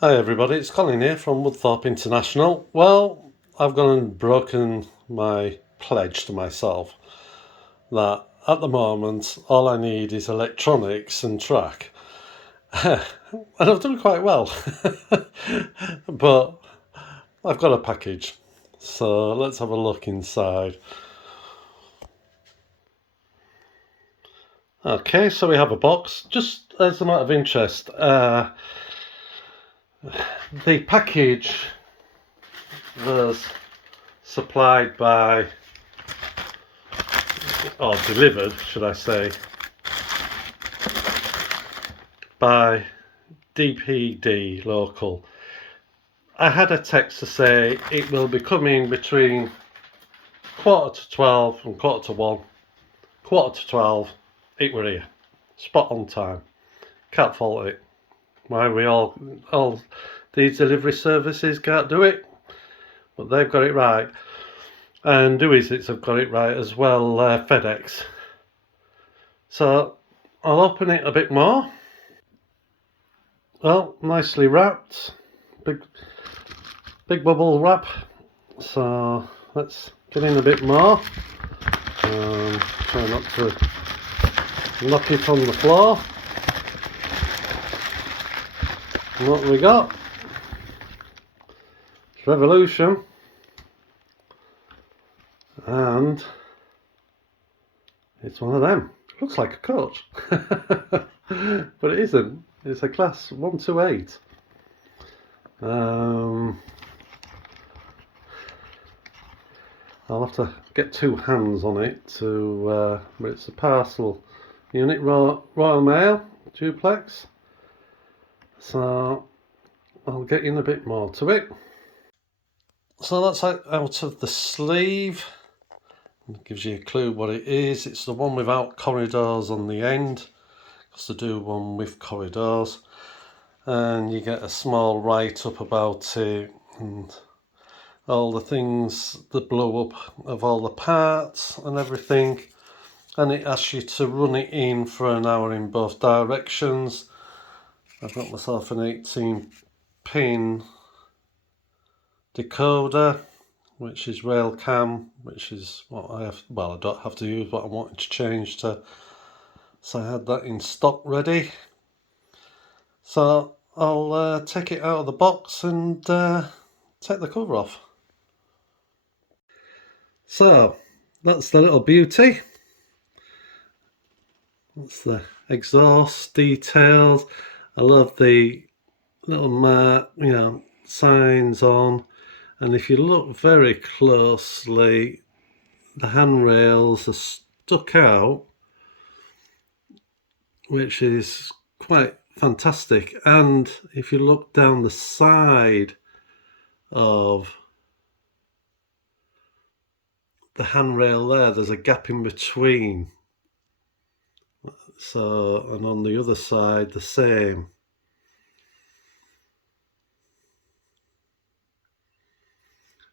Hi everybody, it's Colin here from Woodthorpe International. Well, I've gone and broken my pledge to myself that at the moment all I need is electronics and track. And I've done quite well. But I've got a package. So let's have a look inside. Okay, so we have a box. Just as a matter of interest, the package was supplied by, or delivered, should I say, by DPD local. I had a text to say it will be coming between 11:45 and 1:45. 1:45, it were here. Spot on time. Can't fault it. Why we all these delivery services can't do it, but they've got it right. And Dewey's have got it right as well, FedEx. So I'll open it a bit more. Well, nicely wrapped. Big bubble wrap. So let's get in a bit more. Try not to knock it on the floor. And what we got? It's Revolution. And it's one of them. Looks like a coach. But it isn't. It's a class 128. I'll have to get two hands on it to, but it's a parcel unit, Royal Mail, duplex. So I'll get in a bit more to it. So that's out of the sleeve. It gives you a clue what it is. It's the one without corridors on the end, because to do one with corridors. And you get a small write-up about it and all the things, the blow up of all the parts and everything. And it asks you to run it in for an hour in both directions. I've got myself an 18-pin decoder, which is rail cam, which is what I have. Well, I don't have to use what I wanted to change to. So I had that in stock ready. So I'll take it out of the box and take the cover off. So that's the little beauty. That's the exhaust details. I love the little mark, signs on. And if you look very closely, the handrails are stuck out, which is quite fantastic. And if you look down the side of the handrail there's a gap in between. So, and on the other side, the same.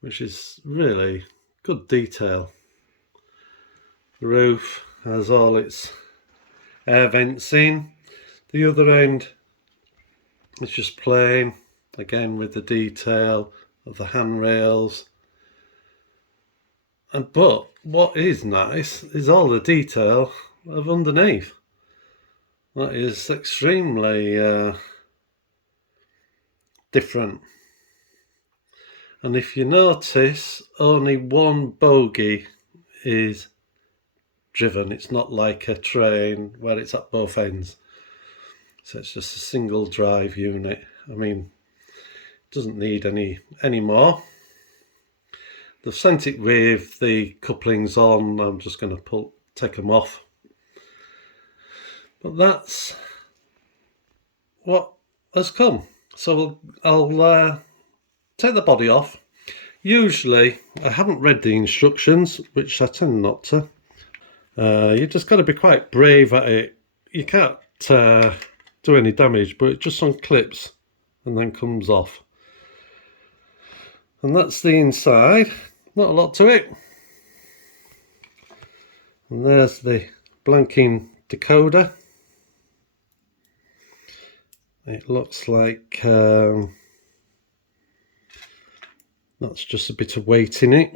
Which is really good detail. The roof has all its air vents in. The other end is just plain, again with the detail of the handrails. But what is nice is all the detail of underneath. That is extremely different. And if you notice, only one bogie is driven. It's not like a train where it's at both ends. So it's just a single drive unit. I mean, it doesn't need any more. They've sent it with the couplings on. I'm just going to take them off. But that's what has come. So I'll take the body off. Usually, I haven't read the instructions, which I tend not to. You just got to be quite brave at it. You can't do any damage, but it just unclips and then comes off. And that's the inside. Not a lot to it. And there's the blanking decoder. it looks like that's just a bit of weight in it.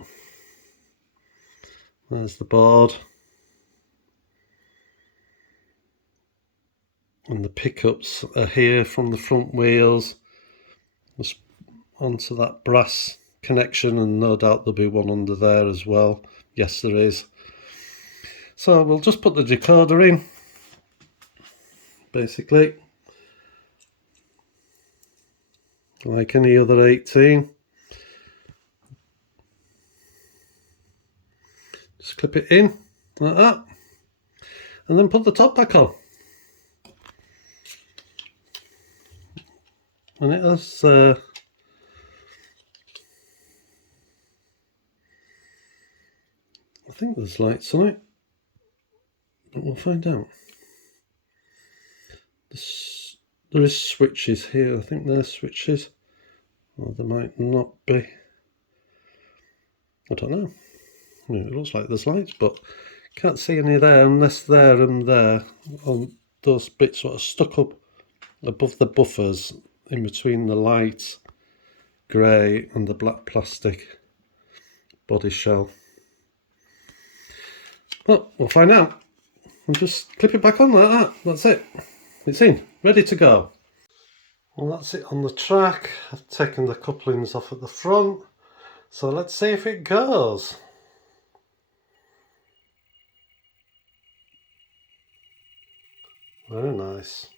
There's the board. And the pickups are here from the front wheels just onto that brass connection, and no doubt there'll be one under there as well. Yes, there is. So we'll just put the decoder in, basically, like any other 18. Just clip it in like that, and then put the top back on. And it has I think there's lights on it, but we'll find out. There is switches here. I think there's switches, or there might not be. I don't know. It looks like there's lights, but can't see any there unless there and there on those bits sort of stuck up above the buffers in between the light grey and the black plastic body shell. But we'll find out. And just clip it back on like that. That's it. It's in, ready to go. Well, that's it on the track. I've taken the couplings off at the front, so let's see if it goes. Very nice.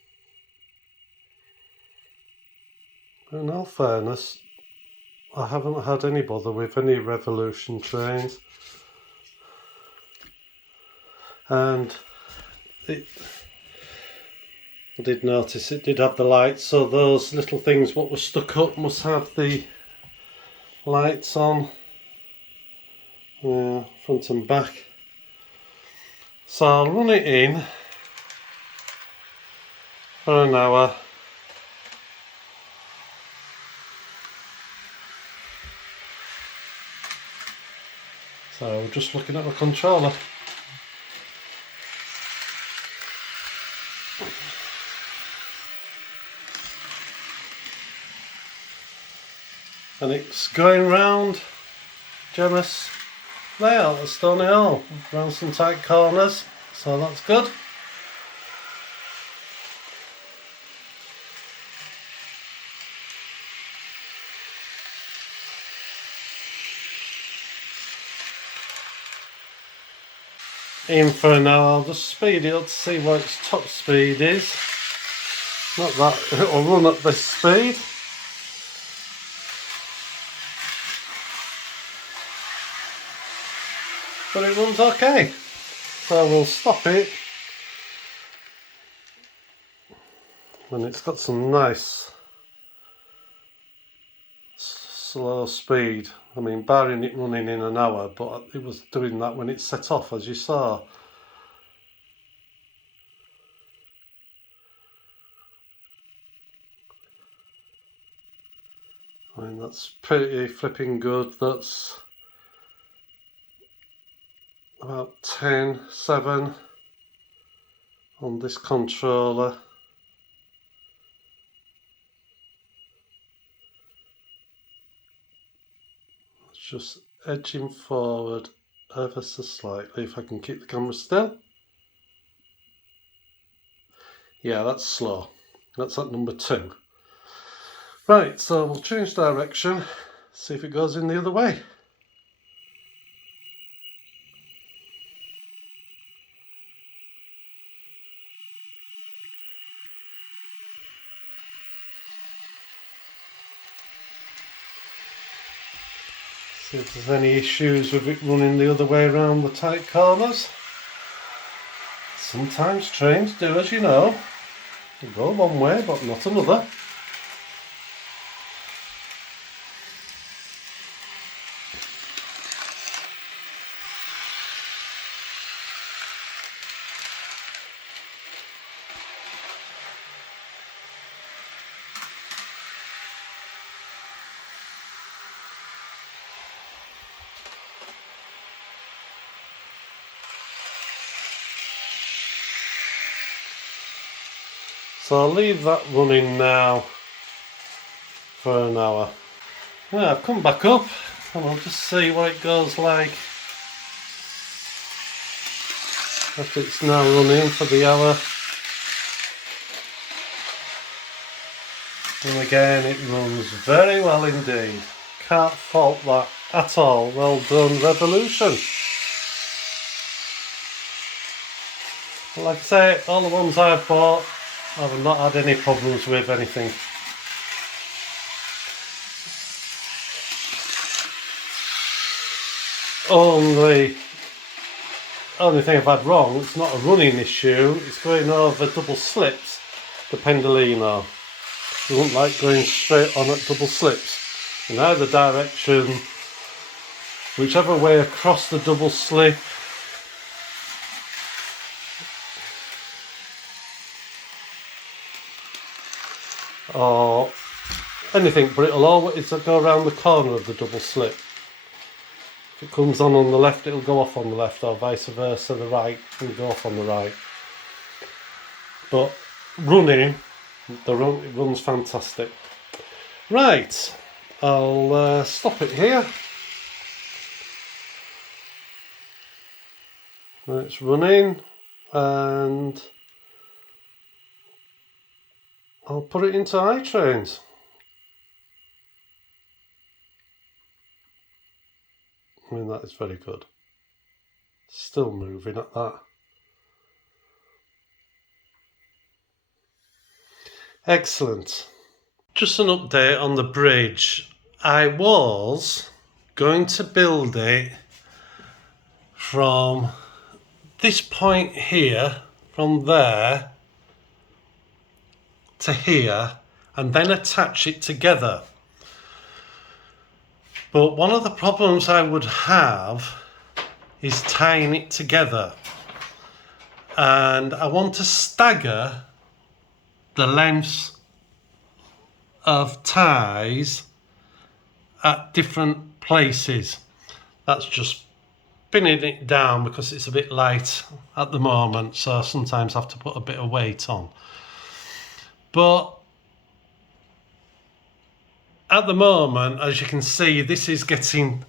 In all fairness, I haven't had any bother with any Revolution trains, and I did notice it did have the lights, so those little things what were stuck up must have the lights on, front and back. So I'll run it in for an hour. So we're just looking at the controller. And it's going round Gemma's layout at Stony Hall, round some tight corners, so that's good. In for an hour. I'll just speed it up to see what its top speed is. Not that it'll run at this speed. But it runs okay. So we'll stop it when it's got some nice slow speed. I mean, barring it running in an hour, but it was doing that when it set off, as you saw. I mean, that's pretty flipping good. That's about 10.7 on this controller. It's just edging forward ever so slightly, if I can keep the camera still. Yeah, that's slow. That's at number 2. Right, so we'll change direction, see if it goes in the other way. See if there's any issues with it running the other way around the tight corners. Sometimes trains do, as you know. They go one way but not another. So I'll leave that running now for an hour. Well, I've come back up and I'll just see what it goes like after it's now running for the hour. And again, it runs very well indeed. Can't fault that at all. Well done, Revolution. Like I say, all the ones I've bought, I've not had any problems with anything. Only thing I've had wrong, it's not a running issue, it's going over double slips, the Pendolino. It doesn't like going straight on at double slips. In either direction, whichever way across the double slip, or anything, but it'll always go around the corner of the double slip. If it comes on the left, it'll go off on the left, or vice versa, the right will go off on the right. But running, it runs fantastic. Right, I'll stop it here. It's running, and I'll put it into iTrains. I mean, that is very good. Still moving at that. Excellent. Just an update on the bridge. I was going to build it from this point here, from there to here, and then attach it together. But one of the problems I would have is tying it together. And I want to stagger the lengths of ties at different places. That's just pinning it down because it's a bit light at the moment, so sometimes I have to put a bit of weight on. But at the moment, as you can see, this is getting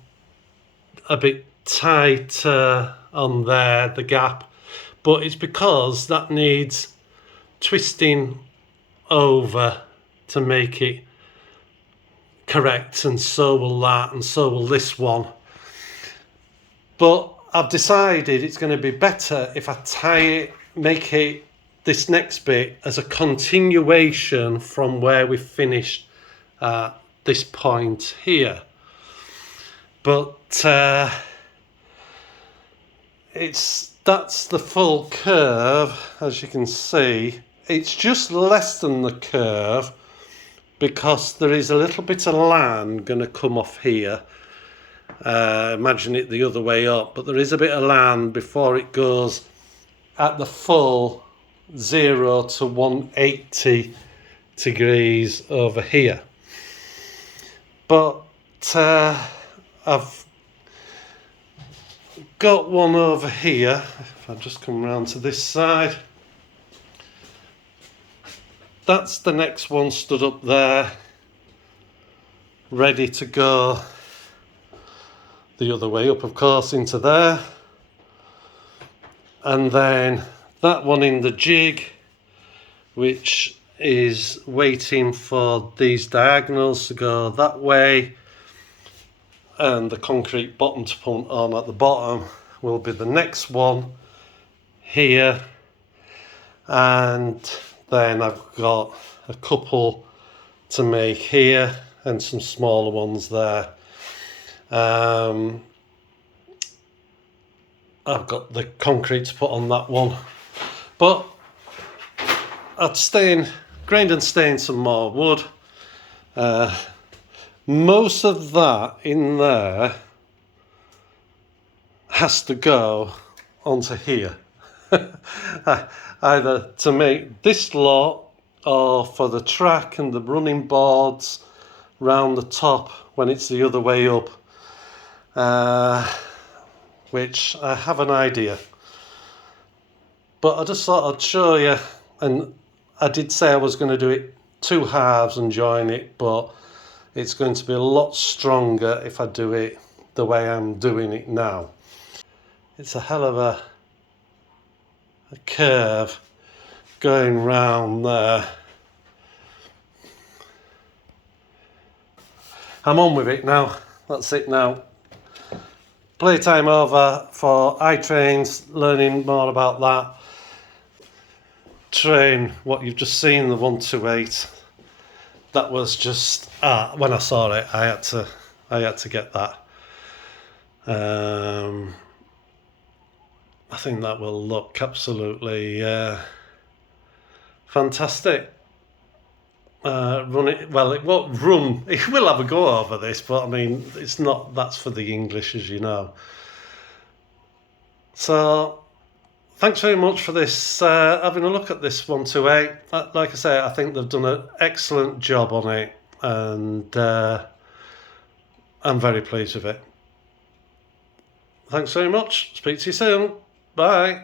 a bit tight on there, the gap, but it's because that needs twisting over to make it correct, and so will that, and so will this one. But I've decided it's going to be better if I tie it, make it this next bit as a continuation from where we finished at this point here. But that's the full curve, as you can see. It's just less than the curve because there is a little bit of land going to come off here. Imagine it the other way up, but there is a bit of land before it goes at the full 0 to 180 degrees over here. But I've got one over here. If I just come round to this side, that's the next one stood up there, ready to go the other way up, of course, into there. And then that one in the jig, which is waiting for these diagonals to go that way, and the concrete bottom to put on at the bottom will be the next one here. And then I've got a couple to make here and some smaller ones there. I've got the concrete to put on that one, but I'd grind and stain some more wood. Most of that in there has to go onto here. Either to make this lot or for the track and the running boards round the top when it's the other way up, which I have an idea. But I just thought I'd show you, and I did say I was going to do it 2 halves and join it, but it's going to be a lot stronger if I do it the way I'm doing it now. It's a hell of a curve going round there. I'm on with it now. That's it now. Playtime over for iTrains, learning more about that. Train, what you've just seen, the 128. That was just when I saw it, I had to get that. I think that will look absolutely fantastic. Run it well. It won't run. It will have a go over this, but I mean, it's not. That's for the English, as you know. So, thanks very much for this. Having a look at this 128. Like I say, I think they've done an excellent job on it, and I'm very pleased with it. Thanks very much. Speak to you soon. Bye.